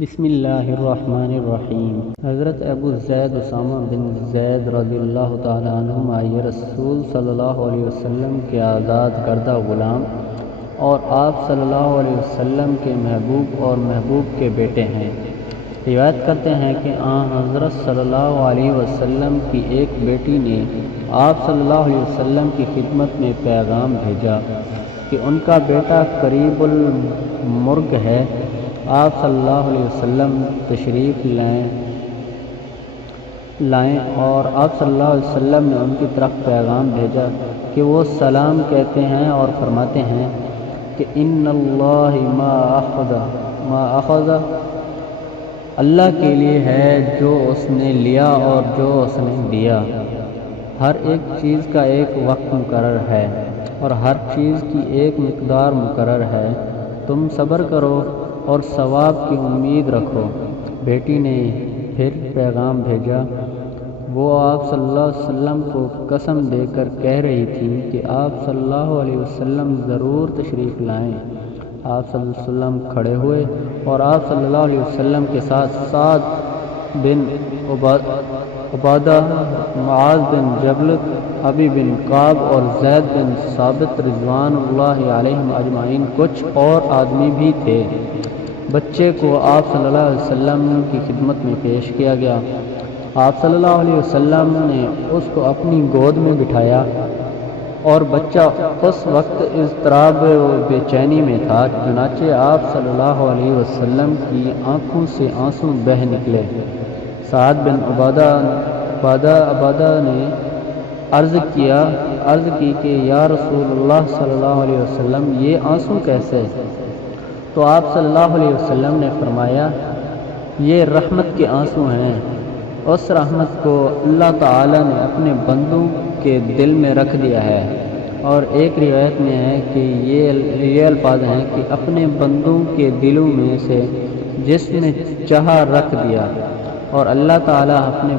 بسم اللہ الرحمن الرحیم۔ حضرت ابو زید اسامہ بن زید رضی اللہ تعالیٰ عنہما یہ رسول صلی اللہ علیہ وسلم کے آزاد کردہ غلام اور آپ صلی اللہ علیہ وسلم کے محبوب اور محبوب کے بیٹے ہیں۔ روایت کرتے ہیں کہ حضرت صلی اللہ علیہ وسلم کی ایک بیٹی نے آپ صلی اللہ علیہ وسلم کی خدمت میں پیغام بھیجا کہ ان کا بیٹا قریب المرگ ہے، آپ صلی اللہ علیہ وسلم تشریف لائیں اور آپ صلی اللہ علیہ وسلم نے ان کی طرف پیغام بھیجا کہ وہ سلام کہتے ہیں اور فرماتے ہیں کہ ان اللہ ما اخذ، اللہ کے لیے ہے جو اس نے لیا اور جو اس نے دیا۔ ہر ایک چیز کا ایک وقت مقرر ہے اور ہر چیز کی ایک مقدار مقرر ہے، تم صبر کرو اور ثواب کی امید رکھو۔ بیٹی نے پھر پیغام بھیجا، وہ آپ صلی اللہ علیہ وسلم کو قسم دے کر کہہ رہی تھی کہ آپ صلی اللہ علیہ وسلم ضرور تشریف لائیں۔ آپ صلی اللہ علیہ وسلم کھڑے ہوئے اور آپ صلی اللہ علیہ وسلم کے ساتھ سعد بن عبادہ، معاذ بن جبل، ابی بن کعب اور زید بن ثابت رضوان اللہ علیہم اجمعین کچھ اور آدمی بھی تھے۔ بچے کو آپ صلی اللہ علیہ وسلم کی خدمت میں پیش کیا گیا۔ آپ صلی اللہ علیہ وسلم نے اس کو اپنی گود میں بٹھایا اور بچہ اس وقت اضطراب و بے چینی میں تھا، چنانچہ آپ صلی اللہ علیہ وسلم کی آنکھوں سے آنسو بہہ نکلے۔ سعد بن عبادہ نے عرض کی کہ یا رسول اللہ صلی اللہ علیہ وسلم، یہ آنسو کیسے؟ تو آپ صلی اللہ علیہ وسلم نے فرمایا، یہ رحمت کے آنسو ہیں، اس رحمت کو اللہ تعالیٰ نے اپنے بندوں کے دل میں رکھ دیا ہے۔ اور ایک روایت میں ہے کہ یہ الفاظ ہیں کہ اپنے بندوں کے دلوں میں سے جس میں چاہا رکھ دیا، اور اللہ تعالیٰ اپنے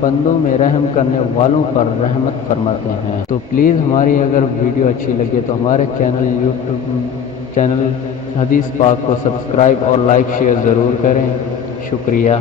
بندوں میں رحم کرنے والوں پر رحمت فرماتے ہیں۔ تو پلیز ہماری اگر ویڈیو اچھی لگے تو ہمارے چینل حدیث پاک کو سبسکرائب اور لائک شیئر ضرور کریں۔ شکریہ۔